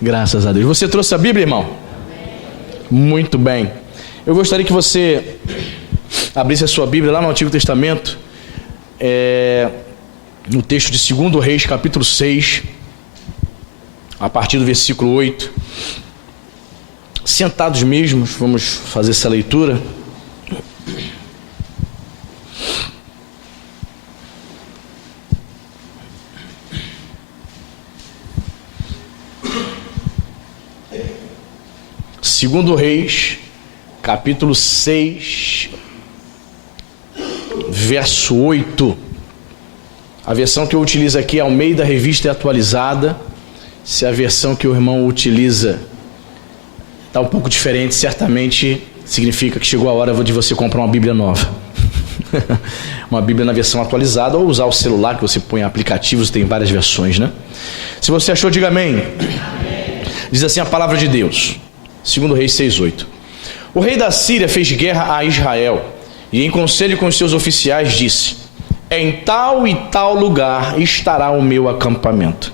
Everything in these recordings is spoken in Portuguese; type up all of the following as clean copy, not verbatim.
Graças a Deus. Você trouxe a Bíblia, irmão? Muito bem. Eu gostaria que você abrisse a sua Bíblia lá no Antigo Testamento, no texto de 2 Reis, capítulo 6, a partir do versículo 8. Sentados mesmos, vamos fazer essa leitura. Segundo Reis, capítulo 6, verso 8. A versão que eu utilizo aqui é Almeida Revista Atualizada. Se a versão que o irmão utiliza está um pouco diferente, certamente significa que chegou a hora de você comprar uma Bíblia nova. Uma Bíblia na versão atualizada, ou usar o celular que você põe em aplicativos, tem várias versões, né? Se você achou, diga amém. Amém. Diz assim a palavra de Deus. 2 Reis 6:8. O rei da Síria fez guerra a Israel e, em conselho com os seus oficiais, disse: em tal e tal lugar estará o meu acampamento.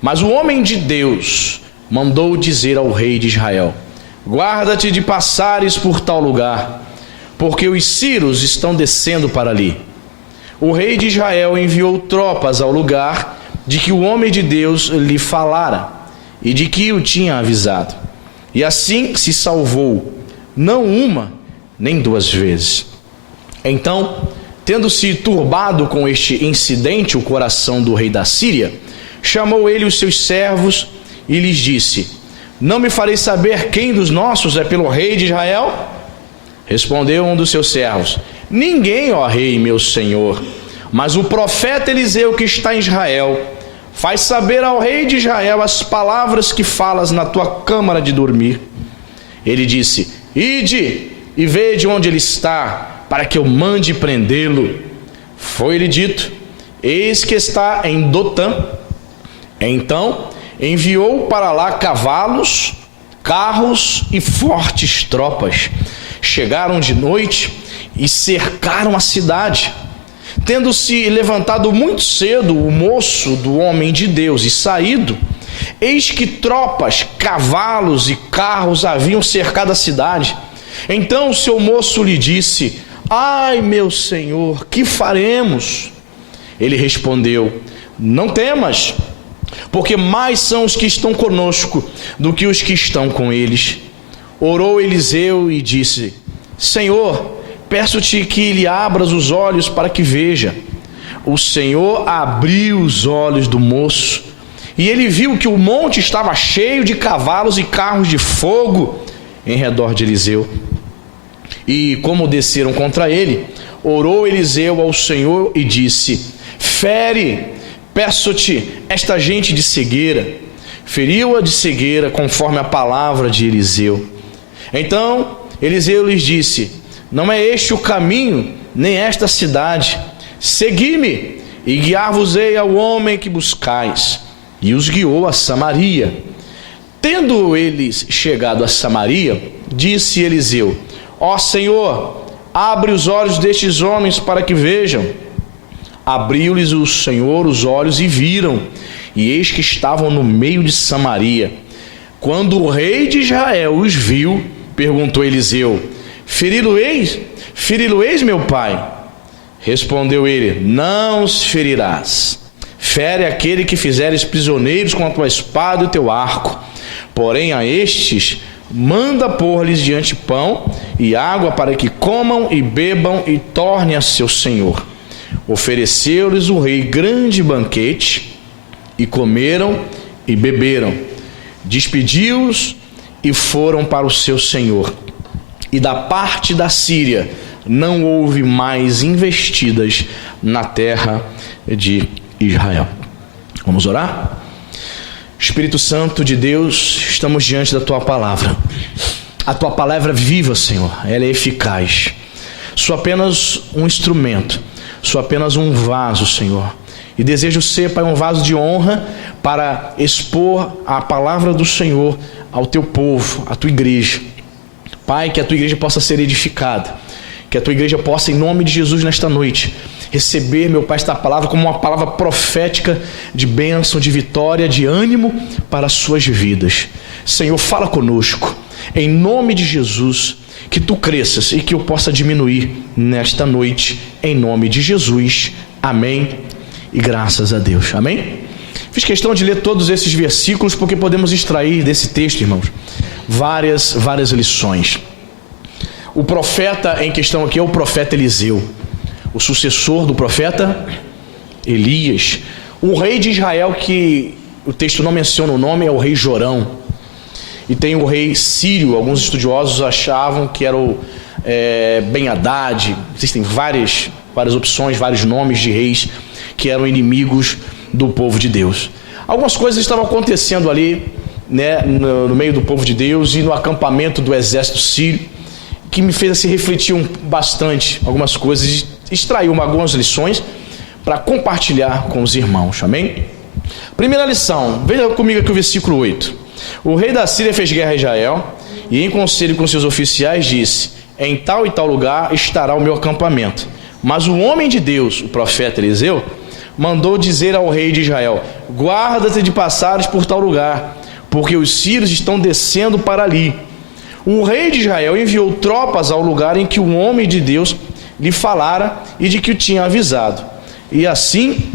Mas o homem de Deus mandou dizer ao rei de Israel: guarda-te de passares por tal lugar, porque os sírios estão descendo para ali. O rei de Israel enviou tropas ao lugar de que o homem de Deus lhe falara e de que o tinha avisado. E assim se salvou, não uma, nem duas vezes. Então, tendo-se turbado com este incidente o coração do rei da Síria, chamou ele os seus servos e lhes disse: não me farei saber quem dos nossos é pelo rei de Israel? Respondeu um dos seus servos: ninguém, ó rei, meu senhor, mas o profeta Eliseu que está em Israel faz saber ao rei de Israel as palavras que falas na tua câmara de dormir. Ele disse: ide e vede onde ele está, para que eu mande prendê-lo. Foi-lhe dito: eis que está em Dotã. Então enviou para lá cavalos, carros e fortes tropas. Chegaram de noite e cercaram a cidade. Tendo-se levantado muito cedo o moço do homem de Deus e saído, eis que tropas, cavalos e carros haviam cercado a cidade. Então o seu moço lhe disse: ai, meu senhor, que faremos? Ele respondeu: não temas, porque mais são os que estão conosco do que os que estão com eles. Orou Eliseu e disse: Senhor, peço-te que lhe abras os olhos para que veja. O Senhor abriu os olhos do moço, e ele viu que o monte estava cheio de cavalos e carros de fogo em redor de Eliseu. E como desceram contra ele, orou Eliseu ao Senhor e disse: fere, peço-te, esta gente de cegueira. Feriu-a de cegueira conforme a palavra de Eliseu. Então Eliseu lhes disse: não é este o caminho, nem esta cidade. Segui-me, e guiar-vos-ei ao homem que buscais. E os guiou a Samaria. Tendo eles chegado a Samaria, disse Eliseu: ó Senhor, abre os olhos destes homens para que vejam. Abriu-lhes o Senhor os olhos e viram, e eis que estavam no meio de Samaria. Quando o rei de Israel os viu, perguntou Eliseu: feri-lo-eis, meu pai? Respondeu ele: não os ferirás. Fere aquele que fizeres prisioneiros com a tua espada e o teu arco. Porém a estes manda pôr-lhes diante pão e água para que comam e bebam e tornem a seu senhor. Ofereceu-lhes o rei grande banquete, e comeram e beberam. Despediu-os e foram para o seu senhor. E da parte da Síria não houve mais investidas na terra de Israel. Vamos orar? Espírito Santo de Deus, estamos diante da Tua palavra. A Tua palavra é viva, Senhor, ela é eficaz. Sou apenas um instrumento, sou apenas um vaso, Senhor. E desejo ser, Pai, um vaso de honra para expor a palavra do Senhor ao Teu povo, à Tua igreja. Pai, que a Tua igreja possa ser edificada, que a Tua igreja possa, em nome de Jesus, nesta noite, receber, meu Pai, esta palavra como uma palavra profética de bênção, de vitória, de ânimo para as suas vidas. Senhor, fala conosco, em nome de Jesus, que tu cresças e que eu possa diminuir nesta noite, em nome de Jesus. Amém e graças a Deus. Amém? Fiz questão de ler todos esses versículos porque podemos extrair desse texto, irmãos, várias lições. O profeta em questão aqui é o profeta Eliseu, o sucessor do profeta Elias. O rei de Israel, que o texto não menciona o nome, é o rei Jorão. E tem o rei Sírio. Alguns estudiosos achavam que era o Ben-Hadad. Existem várias opções, vários nomes de reis que eram inimigos do povo de Deus. Algumas coisas estavam acontecendo ali, né, no meio do povo de Deus e no acampamento do exército sírio, que me fez assim, refletir bastante algumas coisas, extrair algumas lições para compartilhar com os irmãos. Amém? Primeira lição, veja comigo aqui o versículo 8. O rei da Síria fez guerra a Israel e em conselho com seus oficiais disse: em tal e tal lugar estará o meu acampamento. Mas o homem de Deus, o profeta Eliseu, mandou dizer ao rei de Israel: guarda-te de passares por tal lugar, porque os sírios estão descendo para ali. O rei de Israel enviou tropas ao lugar em que o homem de Deus lhe falara e de que o tinha avisado. E assim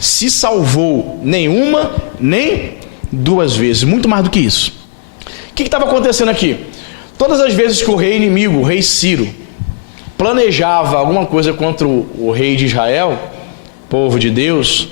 se salvou, nem uma, nem duas vezes, muito mais do que isso. O que estava acontecendo aqui? Todas as vezes que o rei inimigo, o rei Ciro, planejava alguma coisa contra o rei de Israel, povo de Deus,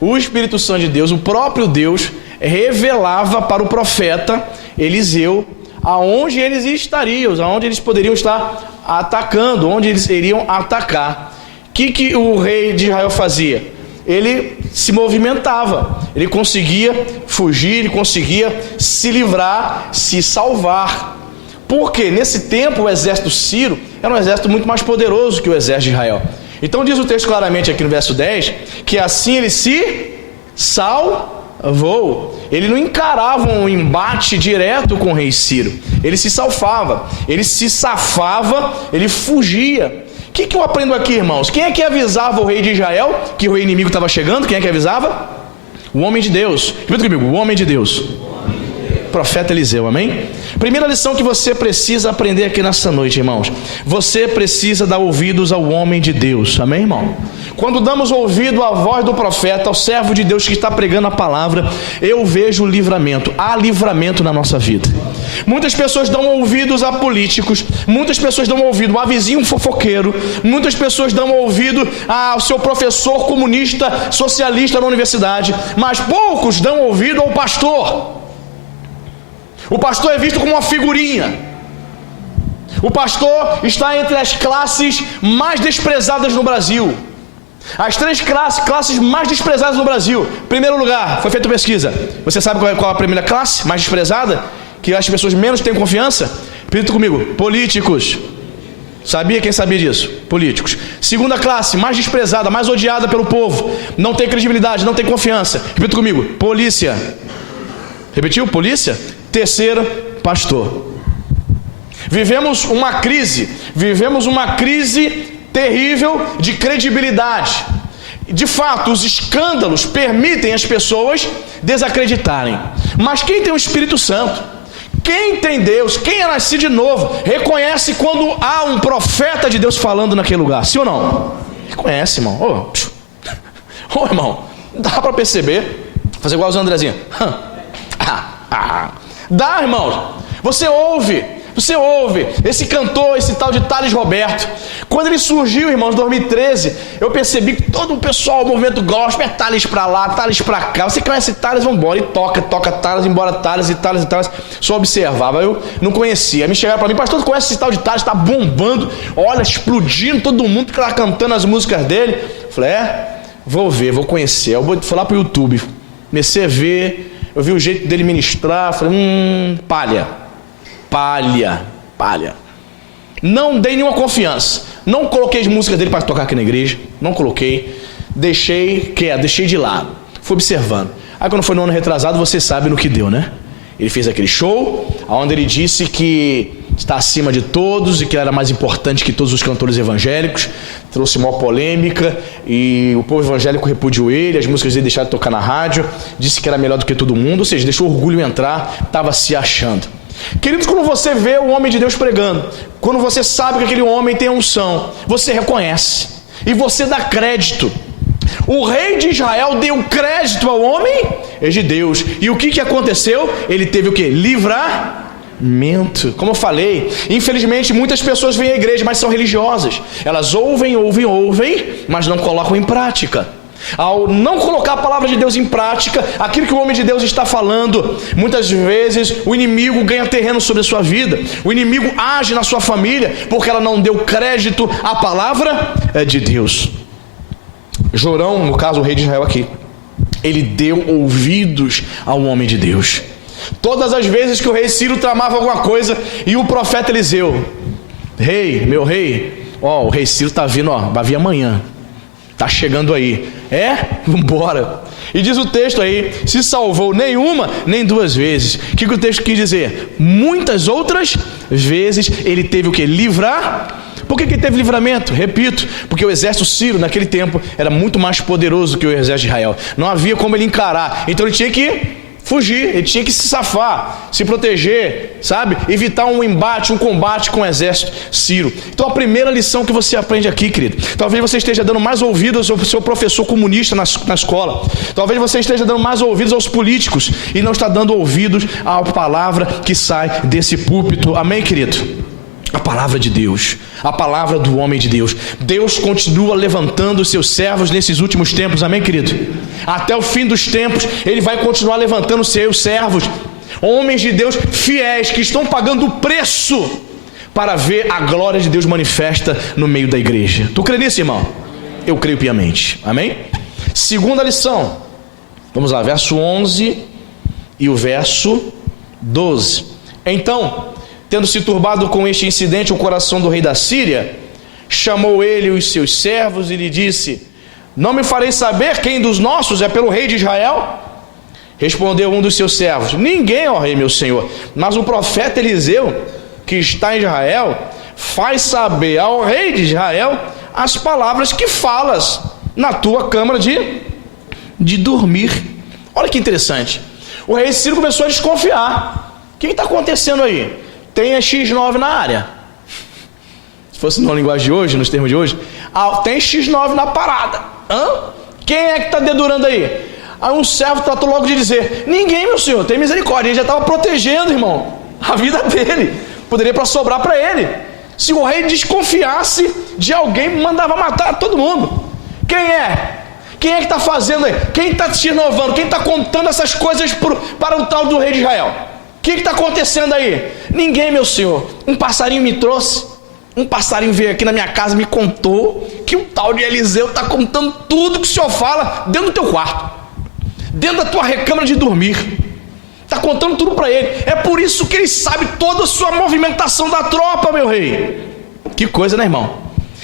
o Espírito Santo de Deus, o próprio Deus, revelava para o profeta Eliseu aonde eles estariam, aonde eles poderiam estar atacando, onde eles iriam atacar. O que o rei de Israel fazia? Ele se movimentava, ele conseguia fugir, ele conseguia se livrar, se salvar. Porque nesse tempo o exército sírio era um exército muito mais poderoso que o exército de Israel. Então diz o texto claramente aqui no verso 10, que assim ele se salvou. Ele não encarava um embate direto com o rei Ciro. Ele se salvava, ele se safava, ele fugia. O que eu aprendo aqui, irmãos? Quem é que avisava o rei de Israel que o rei inimigo estava chegando? Quem é que avisava? O homem de Deus. Repita comigo, o homem de Deus. Profeta Eliseu, amém? Primeira lição que você precisa aprender aqui nessa noite, irmãos. Você precisa dar ouvidos ao homem de Deus, amém, irmão? Quando damos ouvido à voz do profeta, ao servo de Deus que está pregando a palavra, eu vejo livramento. Há livramento na nossa vida. Muitas pessoas dão ouvidos a políticos, muitas pessoas dão ouvido a vizinho fofoqueiro, muitas pessoas dão ouvido ao seu professor comunista, socialista na universidade, mas poucos dão ouvido ao pastor. O pastor é visto como uma figurinha. O pastor está entre as classes mais desprezadas no Brasil. As três classes mais desprezadas no Brasil. Primeiro lugar, foi feita pesquisa. Você sabe qual é a primeira classe mais desprezada? Que as pessoas menos têm confiança? Repita comigo, políticos. Sabia? Quem sabia disso? Políticos. Segunda classe, mais desprezada, mais odiada pelo povo. Não tem credibilidade, não tem confiança. Repita comigo, polícia. Repetiu? Polícia? Terceira, pastor. Vivemos uma crise terrível de credibilidade. De fato, os escândalos permitem as pessoas desacreditarem. Mas quem tem o Espírito Santo, quem tem Deus, quem é nascido de novo, reconhece quando há um profeta de Deus falando naquele lugar, sim ou não? Reconhece, irmão. Ô irmão, dá para perceber. Fazer igual o Andrezinho. Dá, irmão. Você ouve esse cantor, esse tal de Thales Roberto. Quando ele surgiu, irmãos, em 2013, eu percebi que todo o pessoal, o movimento gospel, é Thales pra lá, Thales pra cá. Você conhece Thales, vambora. E toca Thales, embora Thales. Só observava, eu não conhecia. Aí me chegaram pra mim, pastor, tu conhece esse tal de Thales? Tá bombando, olha, explodindo, todo mundo que lá cantando as músicas dele. Eu falei, vou ver, vou conhecer. Eu vou lá pro YouTube. Comecei a ver, eu vi o jeito dele ministrar, falei, palha. Não dei nenhuma confiança. Não coloquei as músicas dele para tocar aqui na igreja. Não coloquei. Deixei de lado. Fui observando. Aí quando foi no ano retrasado, você sabe no que deu, né? Ele fez aquele show, onde ele disse que está acima de todos e que era mais importante que todos os cantores evangélicos, trouxe maior polêmica e o povo evangélico repudiou ele, as músicas dele deixaram de tocar na rádio, disse que era melhor do que todo mundo, ou seja, deixou o orgulho entrar, estava se achando. Queridos, quando você vê o homem de Deus pregando, quando você sabe que aquele homem tem unção, você reconhece e você dá crédito. O rei de Israel deu crédito ao homem de Deus. E o que aconteceu? Ele teve o que? Livramento. Como eu falei, infelizmente muitas pessoas vêm à igreja, mas são religiosas. Elas ouvem, mas não colocam em prática. Ao não colocar a palavra de Deus em prática, aquilo que o homem de Deus está falando, muitas vezes o inimigo ganha terreno sobre a sua vida. O inimigo age na sua família, porque ela não deu crédito à palavra de Deus. Jorão, no caso o rei de Israel aqui, ele deu ouvidos ao homem de Deus. Todas as vezes que o rei Ciro tramava alguma coisa e o profeta Eliseu: rei, meu rei, o rei Ciro está vindo, vai vir amanhã, está chegando aí, vambora. E diz o texto aí, se salvou nenhuma, nem duas vezes. O que o texto quis dizer? Muitas outras vezes ele teve o que? Livrar. Por que ele teve livramento? Repito, porque o exército sírio naquele tempo era muito mais poderoso que o exército de Israel. Não havia como ele encarar, então ele tinha que fugir, ele tinha que se safar, se proteger, sabe? Evitar um embate, um combate com o exército sírio. Então a primeira lição que você aprende aqui, querido, talvez você esteja dando mais ouvidos ao seu professor comunista na escola, talvez você esteja dando mais ouvidos aos políticos e não está dando ouvidos à palavra que sai desse púlpito. Amém, querido? A palavra de Deus, a palavra do homem de Deus. Deus continua levantando os seus servos nesses últimos tempos, amém, querido? Até o fim dos tempos, Ele vai continuar levantando os seus servos, homens de Deus fiéis, que estão pagando o preço para ver a glória de Deus manifesta no meio da igreja. Tu crê nisso, irmão? Eu creio piamente, amém? Segunda lição, vamos lá, verso 11 e o verso 12. Então, tendo se turbado com este incidente o coração do rei da Síria, chamou ele os seus servos e lhe disse: não me farei saber quem dos nossos é pelo rei de Israel? Respondeu um dos seus servos: ninguém, ó rei, meu senhor, mas o profeta Eliseu, que está em Israel, faz saber ao rei de Israel as palavras que falas na tua câmara de dormir. Olha que interessante, o rei Ciro começou a desconfiar. O que está acontecendo aí? Tem a X9 na área. Se fosse na linguagem de hoje, nos termos de hoje, tem X9 na parada. Quem é que está dedurando aí? Aí um servo tratou logo de dizer: ninguém, meu senhor, tem misericórdia. Ele já estava protegendo, irmão, a vida dele. Poderia sobrar para ele. Se o rei desconfiasse de alguém, mandava matar todo mundo. Quem é? Quem é que está fazendo aí? Quem está te renovando? Quem está contando essas coisas para o tal do rei de Israel? O que está acontecendo aí? Ninguém, meu senhor. Um passarinho me trouxe. Um passarinho veio aqui na minha casa e me contou que o tal de Eliseu está contando tudo que o senhor fala dentro do teu quarto, dentro da tua recâmara de dormir. Está contando tudo para ele. É por isso que ele sabe toda a sua movimentação da tropa, meu rei. Que coisa, né, irmão?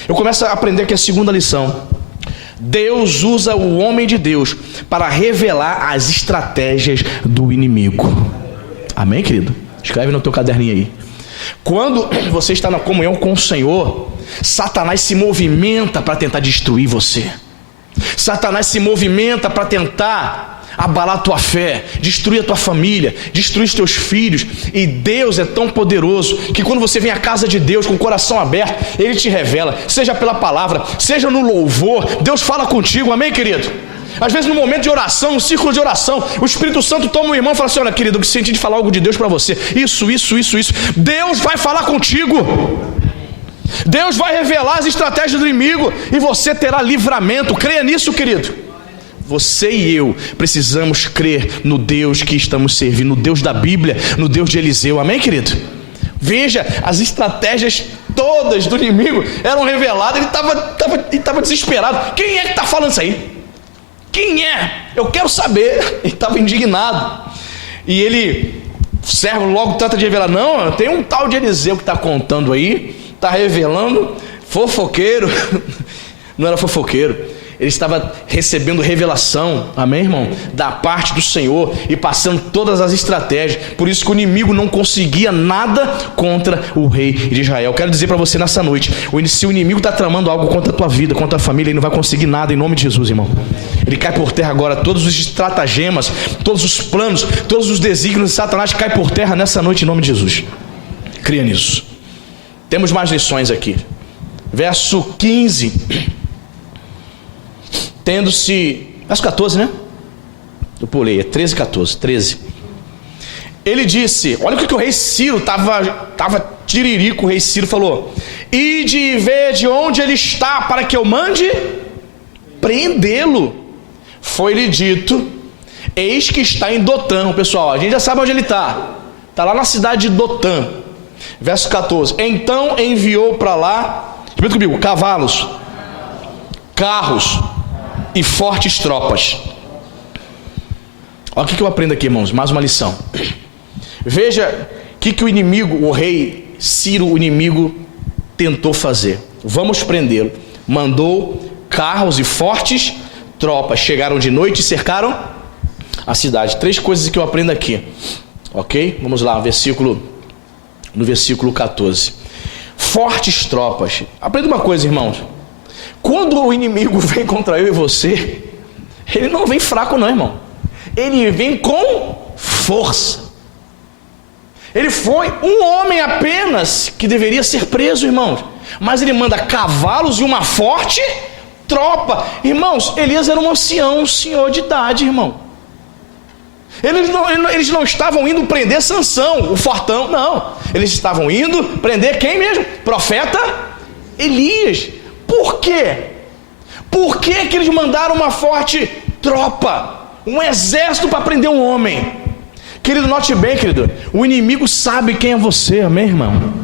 Eu começo a aprender aqui a segunda lição. Deus usa o homem de Deus para revelar as estratégias do inimigo. Amém, querido? Escreve no teu caderninho aí. Quando você está na comunhão com o Senhor, Satanás se movimenta para tentar destruir você. Satanás se movimenta para tentar abalar a tua fé, destruir a tua família, destruir os teus filhos. E Deus é tão poderoso que quando você vem à casa de Deus com o coração aberto, Ele te revela, seja pela palavra, seja no louvor. Deus fala contigo, amém, querido? Às vezes no momento de oração, no círculo de oração, o Espírito Santo toma o irmão e fala assim: olha, querido, eu senti de falar algo de Deus para você. Isso. Deus vai falar contigo. Deus vai revelar as estratégias do inimigo e você terá livramento. Creia nisso, querido. Você e eu precisamos crer no Deus que estamos servindo, no Deus da Bíblia, no Deus de Eliseu. Amém, querido? Veja, as estratégias todas do inimigo eram reveladas. Ele estava desesperado. Quem é que está falando isso aí? Quem é? Eu quero saber. Ele estava indignado. E ele, o servo logo trata de revelar: não, tem um tal de Eliseu que está contando aí, está revelando, fofoqueiro. Não era fofoqueiro. ele estava recebendo revelação, amém, irmão? Da parte do Senhor e passando todas as estratégias. Por isso que o inimigo não conseguia nada contra o rei de Israel. Quero dizer para você nessa noite, se o inimigo está tramando algo contra a tua vida, contra a família, ele não vai conseguir nada em nome de Jesus, irmão. Ele cai por terra agora. Todos os estratagemas, todos os planos, todos os desígnios de Satanás cai por terra nessa noite em nome de Jesus. Cria nisso. Temos mais lições aqui. Verso 15. Tendo-se... Verso 14, né? Eu pulei, é 13, 14, 13. Ele disse, olha o que o rei Ciro estava tiririco, o rei Ciro falou: ide e vede onde ele está, para que eu mande prendê-lo. Foi-lhe dito, eis que está em Dotã. Pessoal, a gente já sabe onde ele está. Está lá na cidade de Dotã. Verso 14. Então enviou para lá, repita comigo, cavalos, carros e fortes tropas. Olha o que eu aprendo aqui, irmãos, mais uma lição. Veja o que o inimigo, o rei Ciro, o inimigo, tentou fazer. Vamos prendê-lo. Mandou carros e fortes tropas. Chegaram de noite e cercaram a cidade. 3 coisas que eu aprendo aqui. Ok? Vamos lá, no versículo 14. Fortes tropas. Aprenda uma coisa, irmãos. Quando o inimigo vem contra eu e você, ele não vem fraco não, irmão. Ele vem com força. Ele foi um homem apenas que deveria ser preso, irmãos. Mas ele manda cavalos e uma forte tropa. Irmãos, Elias era um ancião, um senhor de idade, irmão. Eles não estavam indo prender Sansão, o fortão, não. Eles estavam indo prender quem mesmo? Profeta Elias. Por quê? Por que eles mandaram uma forte tropa? Um exército para prender um homem? Querido, note bem, querido. O inimigo sabe quem é você, amém, irmão?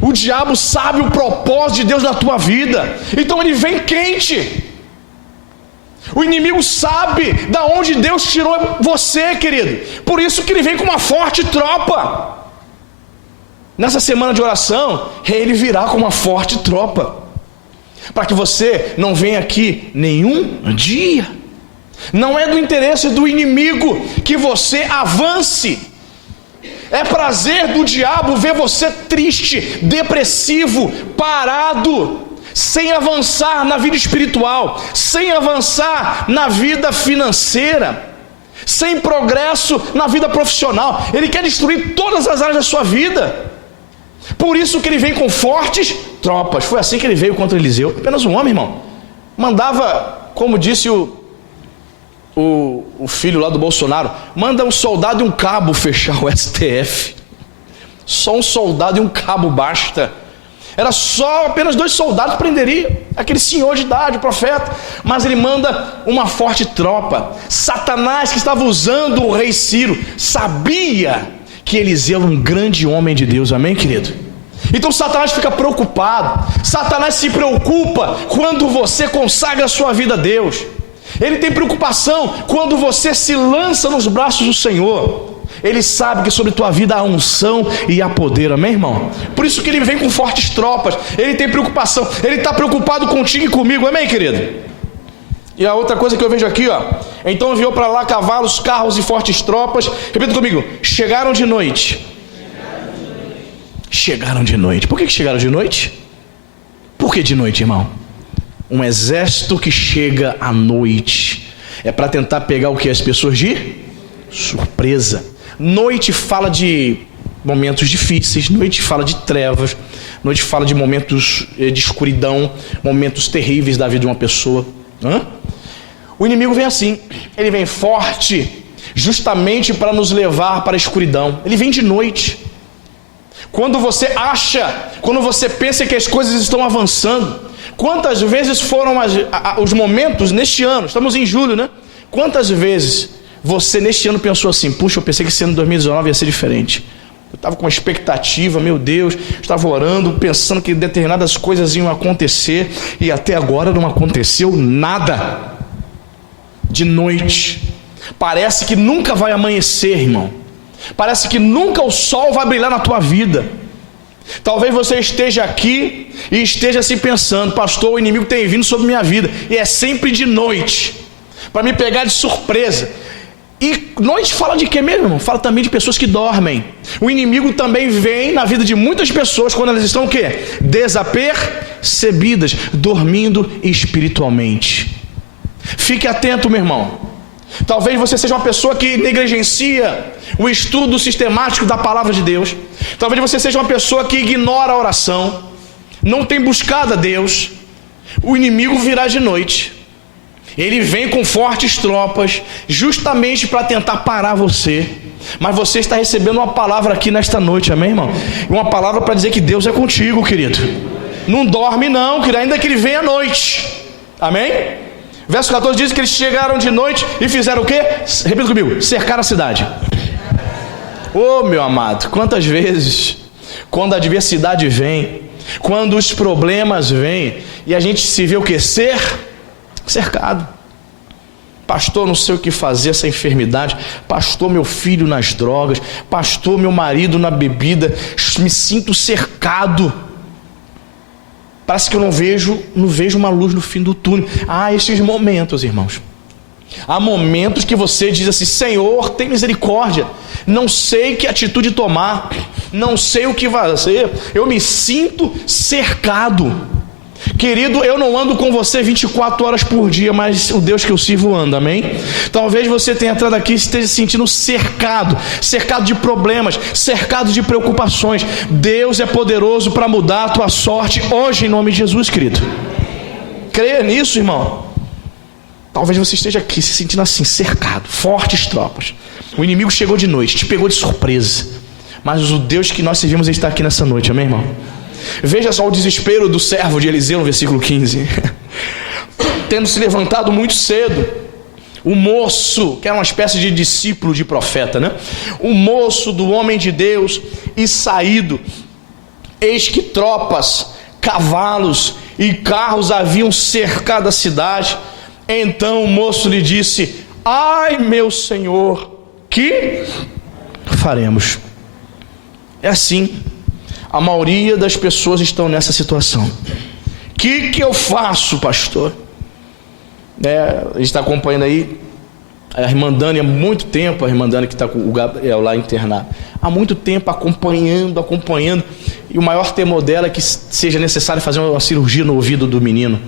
O diabo sabe o propósito de Deus na tua vida. Então ele vem quente. O inimigo sabe da onde Deus tirou você, querido. Por isso que ele vem com uma forte tropa. Nessa semana de oração, ele virá com uma forte tropa, para que você não venha aqui nenhum dia. Não é do interesse do inimigo que você avance. É prazer do diabo ver você triste, depressivo, parado, sem avançar na vida espiritual, sem avançar na vida financeira, sem progresso na vida profissional. Ele quer destruir todas as áreas da sua vida. Por isso que ele vem com fortes tropas. Foi assim que ele veio contra Eliseu. Apenas um homem, irmão. Mandava, como disse o filho lá do Bolsonaro, manda um soldado e um cabo fechar o STF. Só um soldado e um cabo basta. Era só apenas 2 soldados prenderia aquele senhor de idade, o profeta. Mas ele manda uma forte tropa. Satanás, que estava usando o rei Ciro, sabia que Eliseu era um grande homem de Deus, amém, querido? Então Satanás fica preocupado. Satanás se preocupa quando você consagra a sua vida a Deus. Ele tem preocupação quando você se lança nos braços do Senhor. Ele sabe que sobre tua vida há unção e há poder, amém, irmão? Por isso que ele vem com fortes tropas. Ele tem preocupação, ele está preocupado contigo e comigo, amém, querido? E a outra coisa que eu vejo aqui, ó. Então enviou para lá cavalos, carros e fortes tropas. Repita comigo, chegaram de noite. Chegaram de noite. Por que chegaram de noite? Por que de noite, irmão? Um exército que chega à noite é para tentar pegar o que? As pessoas de surpresa. Noite fala de momentos difíceis, noite fala de trevas, noite fala de momentos de escuridão, momentos terríveis da vida de uma pessoa. O inimigo vem assim, ele vem forte, justamente para nos levar para a escuridão. Ele vem de noite. Quando você pensa que as coisas estão avançando, quantas vezes foram os momentos neste ano? Estamos em julho, né? Quantas vezes você neste ano pensou assim: puxa, eu pensei que esse ano de 2019 ia ser diferente. Eu estava com uma expectativa, meu Deus, estava orando, pensando que determinadas coisas iam acontecer, e até agora não aconteceu nada. De noite, parece que nunca vai amanhecer, irmão. Parece que nunca o sol vai brilhar na tua vida. Talvez você esteja aqui e esteja se pensando: pastor, o inimigo tem vindo sobre minha vida, e é sempre de noite, para me pegar de surpresa. E noite fala de quê mesmo, irmão? Fala também de pessoas que dormem. O inimigo também vem na vida de muitas pessoas quando elas estão o quê? Desapercebidas, dormindo espiritualmente. Fique atento, meu irmão. Talvez você seja uma pessoa que negligencia o estudo sistemático da palavra de Deus. Talvez você seja uma pessoa que ignora a oração, não tem buscado a Deus. O inimigo virá de noite. Ele vem com fortes tropas, justamente para tentar parar você. Mas você está recebendo uma palavra aqui nesta noite, amém, irmão? Uma palavra para dizer que Deus é contigo, querido. Não dorme não, querido, ainda que ele venha à noite. Amém? Verso 14 diz que eles chegaram de noite e fizeram o quê? Repita comigo: cercaram a cidade. Ô, meu amado, quantas vezes, quando a adversidade vem, quando os problemas vêm, e a gente se vê o quê? Cercado. Pastor, não sei o que fazer, essa enfermidade. Pastor, meu filho nas drogas. Pastor, meu marido na bebida. Me sinto cercado. Parece que eu não vejo uma luz no fim do túnel. Há esses momentos, irmãos. Há momentos que você diz assim: Senhor, tem misericórdia. Não sei que atitude tomar. Não sei o que fazer. Eu me sinto cercado. Querido, eu não ando com você 24 horas por dia, mas o Deus que eu sirvo anda, amém? Talvez você tenha entrado aqui e esteja se sentindo cercado de problemas, cercado de preocupações. Deus é poderoso para mudar a tua sorte hoje, em nome de Jesus, querido. Creia nisso, irmão. Talvez você esteja aqui se sentindo assim, cercado, fortes tropas. O inimigo chegou de noite, te pegou de surpresa, mas o Deus que nós servimos está aqui nessa noite, amém, irmão? Veja só o desespero do servo de Eliseu no versículo 15. Tendo se levantado muito cedo, o moço, que era uma espécie de discípulo de profeta, né? O moço do homem de Deus, e saído, eis que tropas, cavalos e carros haviam cercado a cidade. Então o moço lhe disse: ai, meu senhor, que faremos? É assim. A maioria das pessoas estão nessa situação. O que eu faço, pastor? A gente está acompanhando aí a irmã Dani há muito tempo, a irmã Dani que está com o Gabriel lá internado, há muito tempo acompanhando, e o maior temor dela é que seja necessário fazer uma cirurgia no ouvido do menino.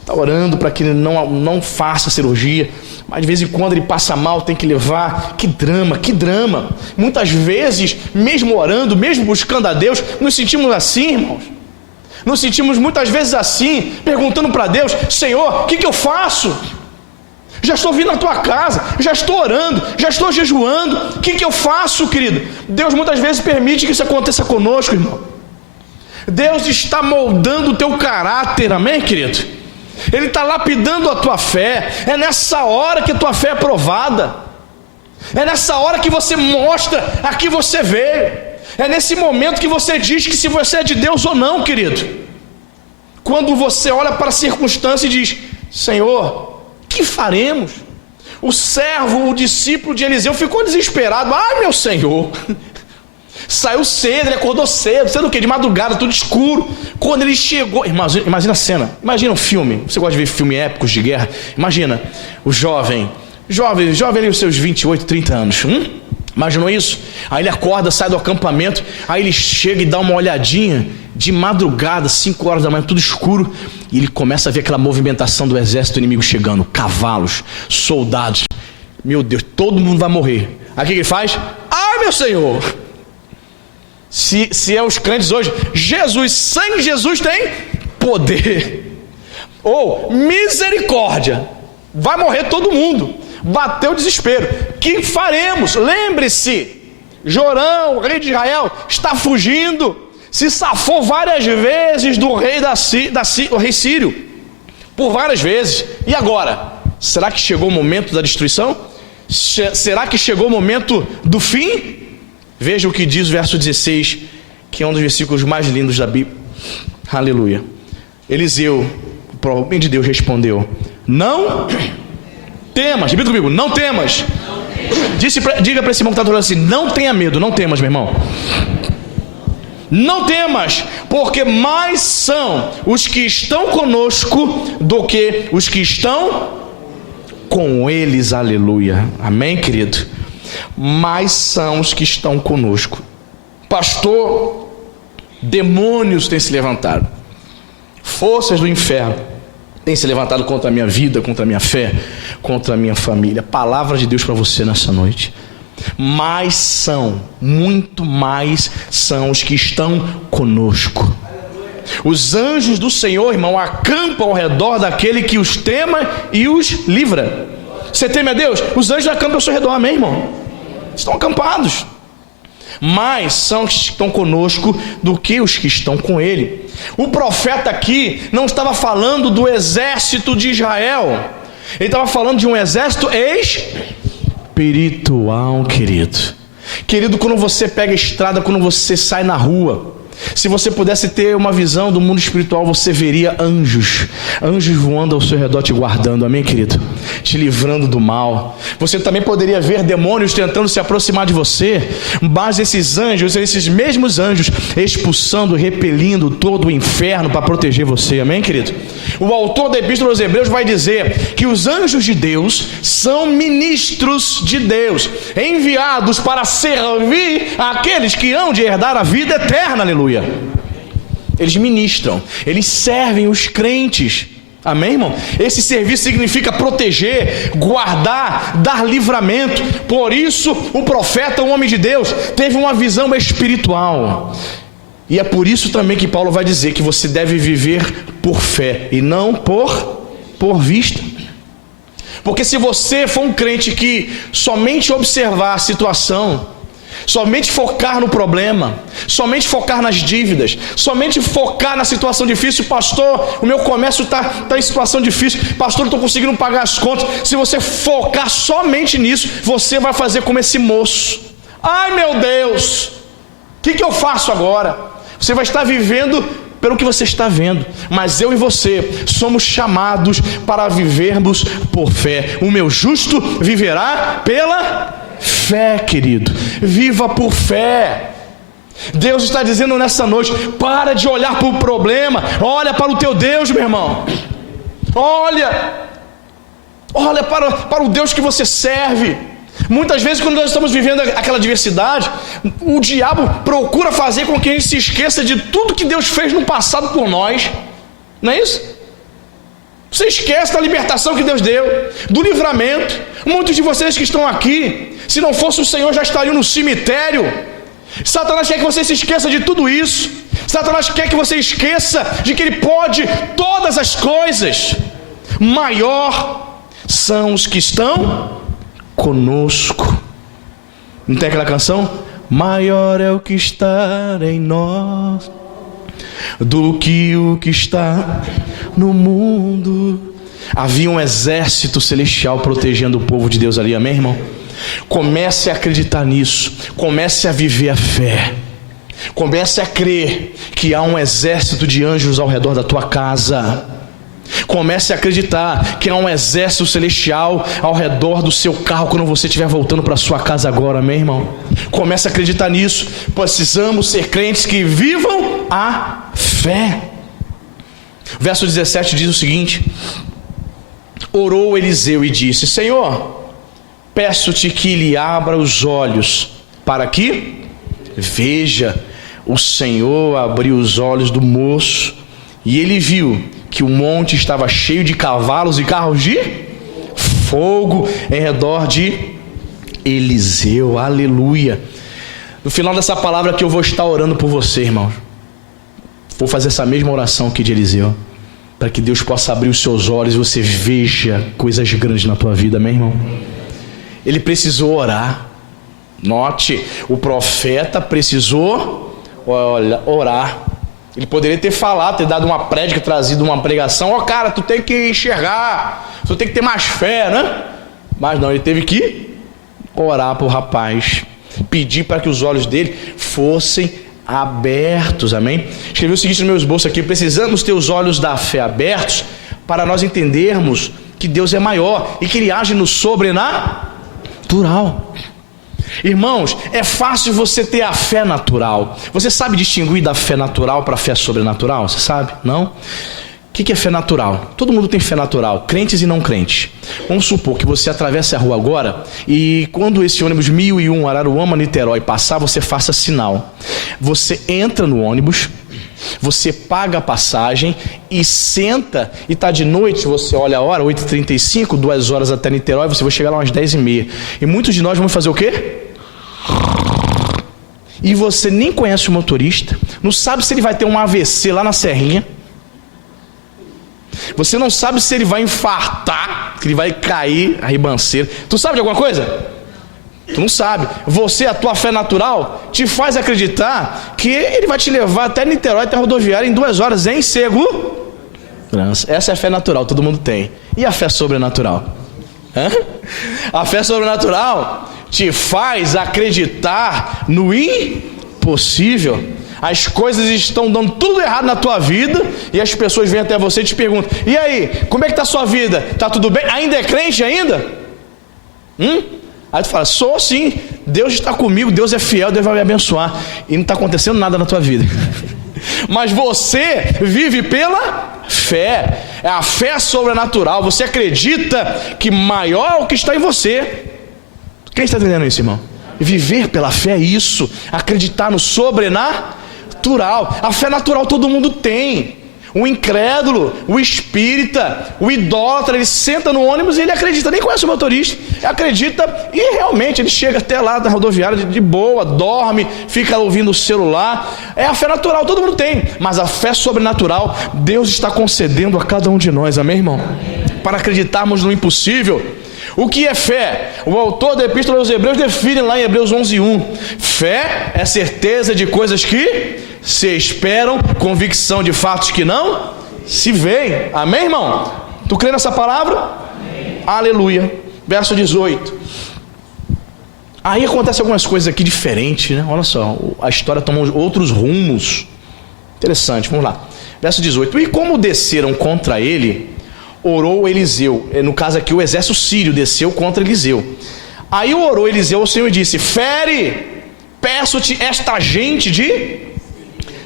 Está orando para que ele não faça a cirurgia, mas de vez em quando ele passa mal, tem que levar. Que drama. Muitas vezes, mesmo orando, mesmo buscando a Deus, nos sentimos assim, irmãos. Nos sentimos muitas vezes assim, perguntando para Deus: Senhor, o que eu faço? Já estou vindo na tua casa, já estou orando, já estou jejuando. O que eu faço, querido? Deus muitas vezes permite que isso aconteça conosco, irmão. Deus está moldando o teu caráter, amém, querido? Ele está lapidando a tua fé. É nessa hora que a tua fé é provada. É nessa hora que você mostra a que você veio. É nesse momento que você diz que se você é de Deus ou não, querido. Quando você olha para a circunstância e diz: Senhor, que faremos? O servo, o discípulo de Eliseu ficou desesperado. Ai, meu Senhor. Saiu cedo, ele acordou cedo o quê? De madrugada, tudo escuro. Quando ele chegou, imagina a cena, imagina um filme. Você gosta de ver filmes épicos de guerra? Imagina o jovem ali, os seus 28, 30 anos. Imaginou isso? Aí ele acorda, sai do acampamento, aí ele chega e dá uma olhadinha de madrugada, 5 horas da manhã, tudo escuro, e ele começa a ver aquela movimentação do exército inimigo chegando, cavalos, soldados. Meu Deus, todo mundo vai morrer. Aí o que ele faz? Ai, meu Senhor! Se é os crentes hoje, sangue de Jesus tem poder. Ou misericórdia, vai morrer todo mundo. Bateu o desespero. Que faremos? Lembre-se, Jorão, o rei de Israel, está fugindo. Se safou várias vezes do rei o rei sírio, por várias vezes. E agora? Será que chegou o momento da destruição? Será que chegou o momento do fim? Veja o que diz o verso 16, que é um dos versículos mais lindos da Bíblia. Aleluia. Eliseu, o homem de Deus, respondeu: não temas. Repita comigo: não temas. Diga para esse irmão que está falando assim: não tenha medo, não temas, meu irmão. não temas, porque mais são os que estão conosco do que os que estão com eles. Aleluia. Amém, querido? Mais são os que estão conosco. Pastor, demônios têm se levantado, forças do inferno têm se levantado contra a minha vida, contra a minha fé, contra a minha família. Palavra de Deus para você nessa noite. Mais são, muito mais são os que estão conosco. Os anjos do Senhor, irmão, acampam ao redor daquele que os tema e os livra. Você teme a Deus? Os anjos acampam ao seu redor, amém, irmão? Estão acampados. Mais são os que estão conosco do que os que estão com ele. O profeta aqui não estava falando do exército de Israel, ele estava falando de um exército espiritual, querido. Querido, quando você pega a estrada, quando você sai na rua, se você pudesse ter uma visão do mundo espiritual, você veria anjos voando ao seu redor te guardando, amém, querido? Te livrando do mal. Você também poderia ver demônios tentando se aproximar de você, mas esses anjos, esses mesmos anjos, expulsando, repelindo todo o inferno para proteger você, amém, querido? O autor da Epístola aos Hebreus vai dizer que os anjos de Deus são ministros de Deus, enviados para servir aqueles que hão de herdar a vida eterna, aleluia. Eles ministram, eles servem os crentes, amém, irmão? Esse serviço significa proteger, guardar, dar livramento. Por isso o profeta, o homem de Deus, teve uma visão espiritual. E é por isso também que Paulo vai dizer que você deve viver por fé e não por vista. Porque se você for um crente que somente observar a situação, somente focar no problema, somente focar nas dívidas, somente focar na situação difícil, pastor, o meu comércio está em situação difícil, pastor, não estou conseguindo pagar as contas. Se você focar somente nisso, você vai fazer como esse moço. Ai meu Deus, o que eu faço agora? Você vai estar vivendo pelo que você está vendo, mas eu e você somos chamados para vivermos por fé. O meu justo viverá pela fé, querido. Viva por fé. Deus está dizendo nessa noite: para de olhar para o problema, olha para o teu Deus, meu irmão. Olha para o Deus que você serve. Muitas vezes, quando nós estamos vivendo aquela adversidade, o diabo procura fazer com que a gente se esqueça de tudo que Deus fez no passado por nós. Não é isso? Você esquece da libertação que Deus deu, do livramento. Muitos de vocês que estão aqui, se não fosse o Senhor, já estariam no cemitério. Satanás quer que você se esqueça de tudo isso. Satanás quer que você esqueça de que ele pode todas as coisas. Maior são os que estão conosco. Não tem aquela canção? Maior é o que está em nós do que o que está no mundo. Havia um exército celestial protegendo o povo de Deus ali, amém, irmão? Comece a acreditar nisso, comece a viver a fé, comece a crer que há um exército de anjos ao redor da tua casa. Comece a acreditar que há um exército celestial ao redor do seu carro quando você estiver voltando para sua casa agora, amém, irmão? Comece a acreditar nisso. Precisamos ser crentes que vivam a fé. Verso 17 diz o seguinte: orou Eliseu e disse: Senhor, peço-te que lhe abra os olhos para que veja. O Senhor abriu os olhos do moço e ele viu que o monte estava cheio de cavalos e carros de fogo em redor de Eliseu. Aleluia. No final dessa palavra que eu vou estar orando por você, irmão, vou fazer essa mesma oração aqui de Eliseu, para que Deus possa abrir os seus olhos e você veja coisas grandes na tua vida, amém, irmão? Ele precisou orar. Note, o profeta precisou orar. Ele poderia ter falado, ter dado uma prédica, trazido uma pregação. Cara, tu tem que enxergar, tu tem que ter mais fé, né? Mas não, ele teve que orar para o rapaz, pedir para que os olhos dele fossem abertos, amém? Escrevi o seguinte nos meus bolsos aqui: precisamos ter os olhos da fé abertos para nós entendermos que Deus é maior e que Ele age no sobrenatural. Irmãos, é fácil você ter a fé natural. Você sabe distinguir da fé natural para a fé sobrenatural? Você sabe? Não? O que é fé natural? Todo mundo tem fé natural, crentes e não crentes. Vamos supor que você atravesse a rua agora e quando esse ônibus 1001 Araruama-Niterói passar, você faça sinal. Você entra no ônibus, você paga a passagem e senta, e está de noite, você olha a hora, 8h35, 2 horas até Niterói, você vai chegar lá umas 10h30. E muitos de nós vamos fazer o quê? E você nem conhece o motorista, não sabe se ele vai ter um AVC lá na Serrinha. Você não sabe se ele vai infartar, que ele vai cair a ribanceira. Tu sabe de alguma coisa? Tu não sabe. Você, a tua fé natural, te faz acreditar que ele vai te levar até Niterói, até a rodoviária, em 2 horas, em segurança. Essa é a fé natural, todo mundo tem. E a fé sobrenatural? A fé sobrenatural te faz acreditar no impossível. As coisas estão dando tudo errado na tua vida e as pessoas vêm até você e te perguntam: e aí, como é que está a sua vida? Está tudo bem? Ainda é crente ainda? Aí tu fala: sou sim, Deus está comigo, Deus é fiel, Deus vai me abençoar. E não está acontecendo nada na tua vida. Mas você vive pela fé. É a fé sobrenatural. Você acredita que maior é o que está em você. Quem está entendendo isso, irmão? Viver pela fé é isso. Acreditar no sobrenatural. A fé natural todo mundo tem. O incrédulo, o espírita, o idólatra, ele senta no ônibus e ele acredita, nem conhece o motorista, acredita e realmente ele chega até lá da rodoviária de boa, dorme, fica ouvindo o celular. É a fé natural, todo mundo tem, mas a fé sobrenatural Deus está concedendo a cada um de nós, amém, irmão? Para acreditarmos no impossível. O que é fé? O autor da Epístola aos Hebreus define lá em Hebreus 11:1. Fé é certeza de coisas que se esperam, convicção de fatos que não se veem. Amém, irmão? Tu crê nessa palavra? Amém. Aleluia. Verso 18. Aí acontece algumas coisas aqui diferentes, né? Olha só, a história toma outros rumos. Interessante, vamos lá. Verso 18. E como desceram contra ele, orou Eliseu. No caso aqui, o exército sírio desceu contra Eliseu. Aí orou Eliseu ao Senhor e disse: fere, peço-te esta gente de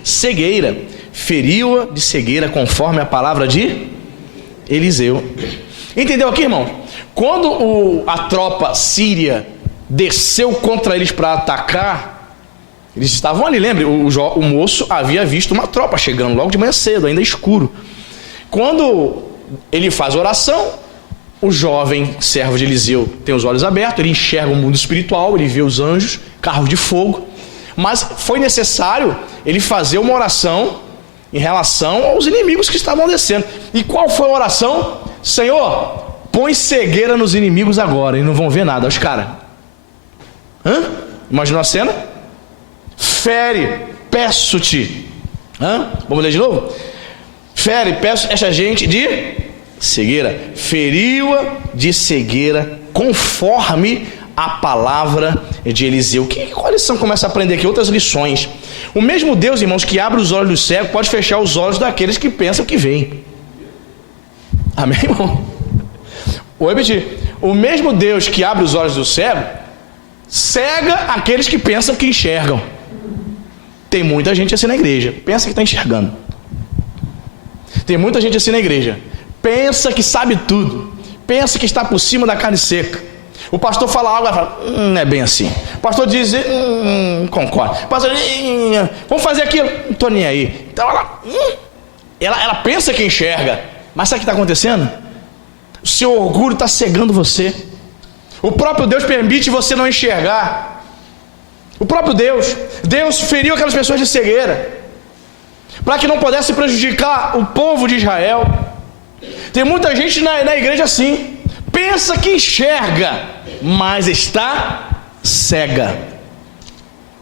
cegueira. Feriu-a de cegueira conforme a palavra de Eliseu. Entendeu aqui, irmão? Quando a tropa síria desceu contra eles para atacar, eles estavam ali, lembre, o moço havia visto uma tropa chegando logo de manhã cedo, ainda escuro. Quando ele faz oração, o jovem servo de Eliseu tem os olhos abertos, ele enxerga o mundo espiritual, ele vê os anjos, carros de fogo. Mas foi necessário ele fazer uma oração em relação aos inimigos que estavam descendo. E qual foi a oração? Senhor, põe cegueira nos inimigos agora, e não vão ver nada. Os caras, imaginou a cena? Fere, peço-te. Vamos ler de novo? Fere, peço esta gente de cegueira. Feriu-a de cegueira conforme a palavra de Eliseu. Qual lição começa a aprender aqui? Outras lições. O mesmo Deus, irmãos, que abre os olhos do cego, pode fechar os olhos daqueles que pensam que veem. Amém, irmão? Vou repetir. O mesmo Deus que abre os olhos do cego, cega aqueles que pensam que enxergam. Tem muita gente assim na igreja, pensa que está enxergando. Tem muita gente assim na igreja, pensa que sabe tudo, pensa que está por cima da carne seca. O pastor fala algo, ela fala: não é bem assim. O pastor diz: concordo. O pastor diz: vamos fazer aquilo, não estou nem aí. Então ela pensa que enxerga, mas sabe o que está acontecendo? O seu orgulho está cegando você. O próprio Deus permite você não enxergar. O próprio Deus feriu aquelas pessoas de cegueira para que não pudesse prejudicar o povo de Israel. Tem muita gente na igreja assim, pensa que enxerga, mas está cega.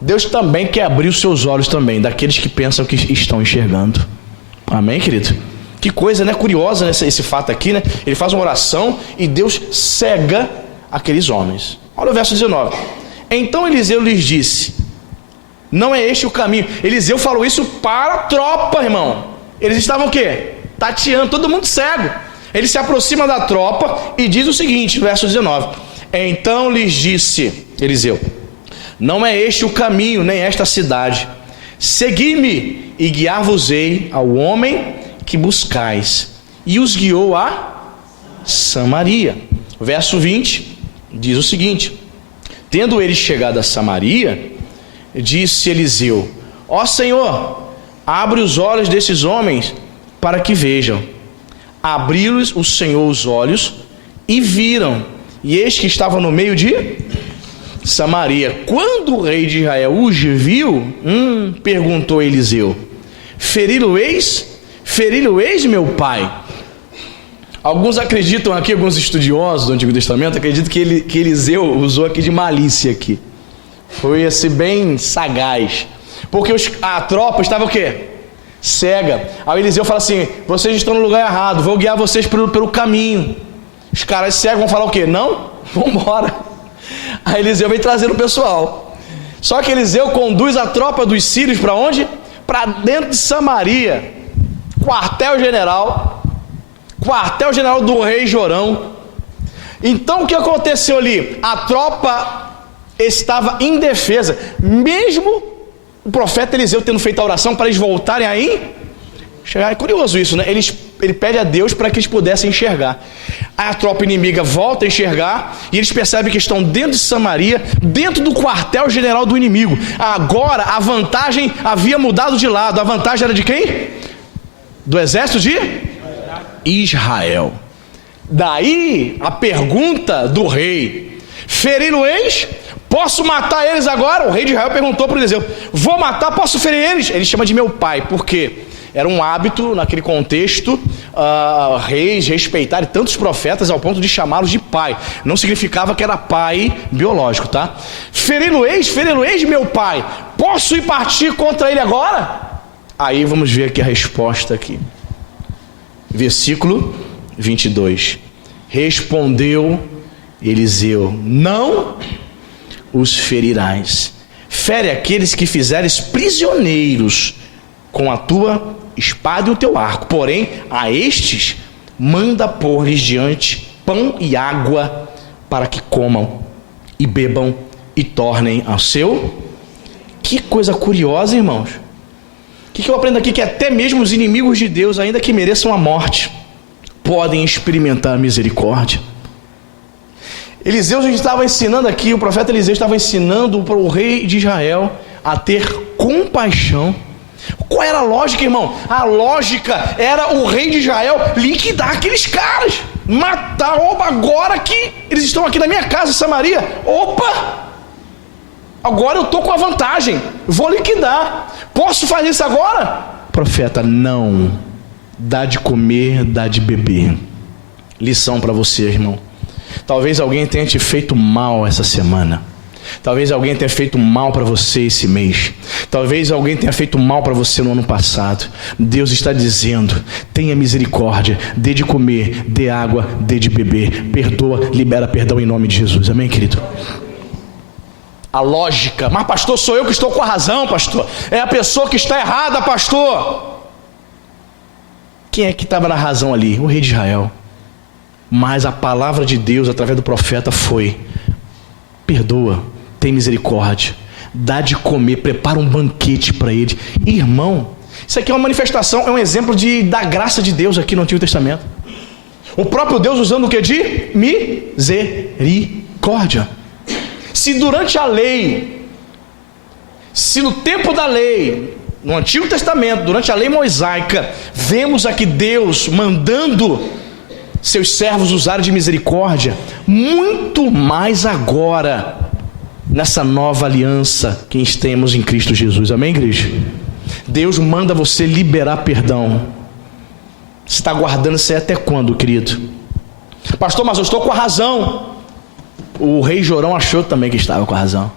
Deus também quer abrir os seus olhos também, daqueles que pensam que estão enxergando. Amém, querido? Que coisa, né? Curiosa, né? Esse fato aqui, né? Ele faz uma oração e Deus cega aqueles homens. Olha o verso 19. Então Eliseu lhes disse: não é este o caminho. Eliseu falou isso para a tropa, irmão. Eles estavam o quê? Tateando, todo mundo cego. Ele se aproxima da tropa e diz o seguinte, no verso 19: então lhes disse Eliseu: Não é este o caminho, nem esta cidade. Segui-me e guiar-vos-ei ao homem que buscais. E os guiou a Samaria. Verso 20 diz o seguinte: tendo eles chegado a Samaria, disse Eliseu: ó Senhor, abre os olhos desses homens para que vejam. Abriu-lhes o Senhor os olhos e viram, e eis que estava no meio de Samaria. Quando o rei de Israel os viu, perguntou a Eliseu: feri-lo-eis, meu pai? Alguns acreditam aqui, alguns estudiosos do Antigo Testamento acreditam que Eliseu usou aqui de malícia aqui. Foi assim bem sagaz, porque a tropa estava o quê? Cega. Aí Eliseu fala assim: vocês estão no lugar errado, vou guiar vocês pelo caminho. Os caras cegos vão falar o quê? Não? Vamos embora. Aí Eliseu vem trazendo o pessoal. Só que Eliseu conduz a tropa dos sírios para onde? Para dentro de Samaria, quartel-general do rei Jorão. Então o que aconteceu ali? A tropa estava indefesa, mesmo o profeta Eliseu tendo feito a oração para eles voltarem aí chegar. É curioso isso, né? Ele pede a Deus para que eles pudessem enxergar. Aí a tropa inimiga volta a enxergar e eles percebem que estão dentro de Samaria, dentro do quartel-general do inimigo. Agora a vantagem havia mudado de lado. A vantagem era de quem? Do exército de Israel. Daí a pergunta do rei: feri-lo-eis? Posso matar eles agora? O rei de Israel perguntou para Eliseu: vou matar, posso ferir eles? Ele chama de meu pai, porque era um hábito naquele contexto, reis respeitarem tantos profetas ao ponto de chamá-los de pai. Não significava que era pai biológico, tá? Feri-lo-eis, meu pai, posso ir partir contra ele agora? Aí vamos ver aqui a resposta aqui. Versículo 22. Respondeu Eliseu: não os ferirás. Fere aqueles que fizeres prisioneiros com a tua espada e o teu arco. Porém, a estes manda pôr-lhes diante pão e água, para que comam e bebam e tornem ao seu. Que coisa curiosa, irmãos. O que eu aprendo aqui? Que até mesmo os inimigos de Deus, ainda que mereçam a morte, podem experimentar a misericórdia. Eliseu estava ensinando aqui, o profeta Eliseu estava ensinando para o rei de Israel a ter compaixão. Qual era a lógica, irmão? A lógica era o rei de Israel liquidar aqueles caras, matar. Opa, agora que eles estão aqui na minha casa, em Samaria, opa, agora eu estou com a vantagem, vou liquidar. Posso fazer isso agora? Profeta: não, dá de comer, dá de beber. Lição para você, irmão. Talvez alguém tenha te feito mal essa semana. Talvez alguém tenha feito mal para você esse mês. Talvez alguém tenha feito mal para você no ano passado. Deus está dizendo: tenha misericórdia, dê de comer, dê água, dê de beber, perdoa, libera perdão em nome de Jesus. Amém, querido? A lógica: mas pastor, sou eu que estou com a razão, pastor. É a pessoa que está errada, pastor. Quem é que estava na razão ali? O rei de Israel. Mas a palavra de Deus através do profeta foi: perdoa, tem misericórdia, dá de comer, prepara um banquete para ele. Irmão, isso aqui é uma manifestação, é um exemplo da graça de Deus aqui no Antigo Testamento. O próprio Deus usando o que? De misericórdia. Se durante a lei, se no tempo da lei, no Antigo Testamento, durante a lei mosaica, vemos aqui Deus mandando seus servos usarem de misericórdia, muito mais agora, nessa nova aliança que temos em Cristo Jesus. Amém, igreja? Deus manda você liberar perdão. Você está guardando isso aí até quando, querido? Pastor, mas eu estou com a razão. O rei Jorão achou também que estava com a razão.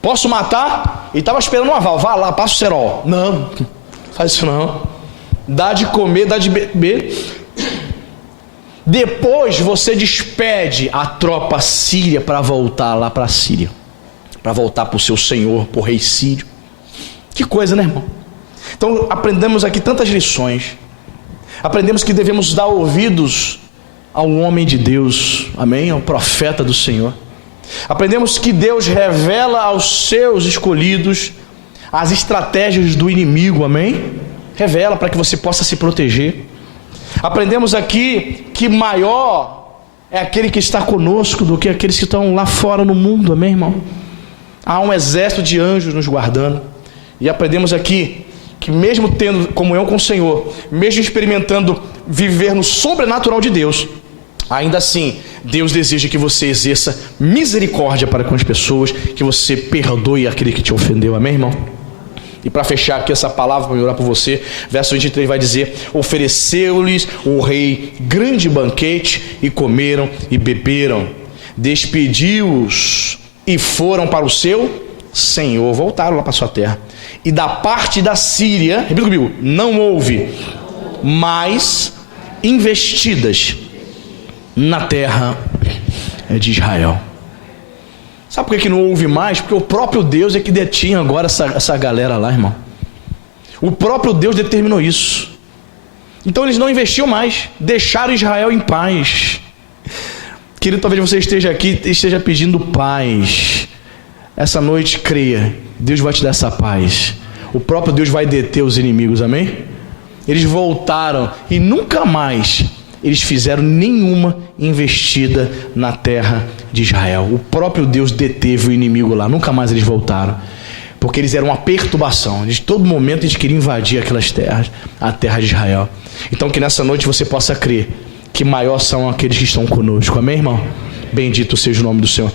Posso matar? Ele estava esperando um aval. Vá lá, passa o cerol. Não, faz isso não. Dá de comer, dá de beber. Depois você despede a tropa síria para voltar lá para a Síria, para voltar para o seu senhor, para o rei sírio. Que coisa, né, irmão? Então aprendemos aqui tantas lições. Aprendemos que devemos dar ouvidos ao homem de Deus, amém? Ao profeta do Senhor. Aprendemos que Deus revela aos seus escolhidos as estratégias do inimigo, amém? Revela para que você possa se proteger. Aprendemos aqui que maior é aquele que está conosco do que aqueles que estão lá fora no mundo, amém, irmão? Há um exército de anjos nos guardando. E aprendemos aqui que mesmo tendo comunhão com o Senhor, mesmo experimentando viver no sobrenatural de Deus, ainda assim, Deus deseja que você exerça misericórdia para com as pessoas, que você perdoe aquele que te ofendeu, amém, irmão? E para fechar aqui essa palavra, para orar por você, verso 23 vai dizer: ofereceu-lhes o rei grande banquete, e comeram e beberam, despediu-os e foram para o seu Senhor, voltaram lá para a sua terra. E da parte da Síria, repita comigo, não houve mais investidas na terra de Israel. Sabe por que não houve mais? Porque o próprio Deus é que detinha agora essa galera lá, irmão. O próprio Deus determinou isso. Então eles não investiam mais, deixaram Israel em paz. Querido, talvez você esteja aqui e esteja pedindo paz. Essa noite, creia, Deus vai te dar essa paz. O próprio Deus vai deter os inimigos, amém? Eles voltaram e nunca mais eles fizeram nenhuma investida na terra de Israel. O próprio Deus deteve o inimigo lá, nunca mais eles voltaram, porque eles eram uma perturbação. De todo momento eles queriam invadir aquelas terras, a terra de Israel. Então que nessa noite você possa crer que maior são aqueles que estão conosco, amém, irmão? Bendito seja o nome do Senhor.